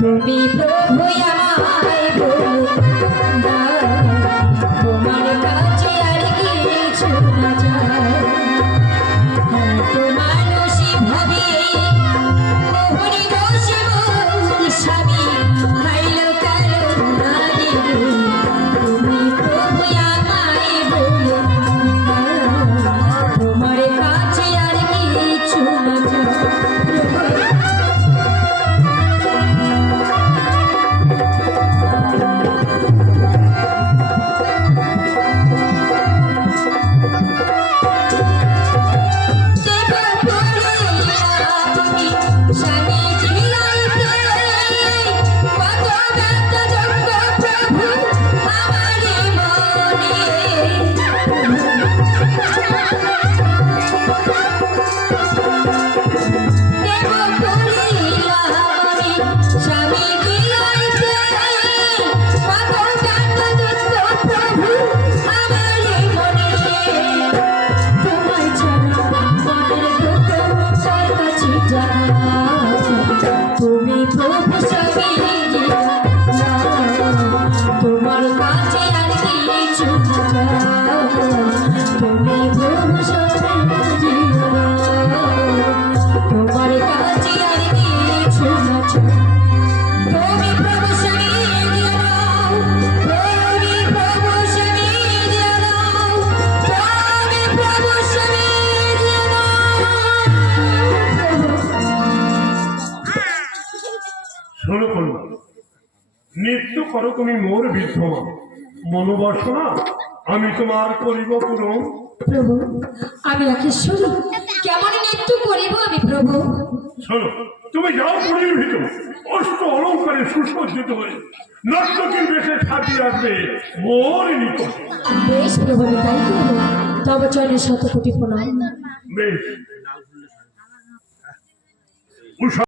তুমি প্রভু আমায় শোনো কন্যা নৃত্য করো তুমি মোর বিদ্যমা মনোবাসনা আমি তোমার করিব পূরণ প্রভু আমি কেমন নৃত্য করিব আমি প্রভু? শোনো তুমি যাও পুরীর ভিতর। অষ্ট অলঙ্কারে সুসজ্জিত হয়ে নর্তকীর বেশে সাজিয়ে আসবে মোর নিকট। বেশ প্রভু তাই করব তব চরণে শত কোটি প্রণাম। বেশ। উষা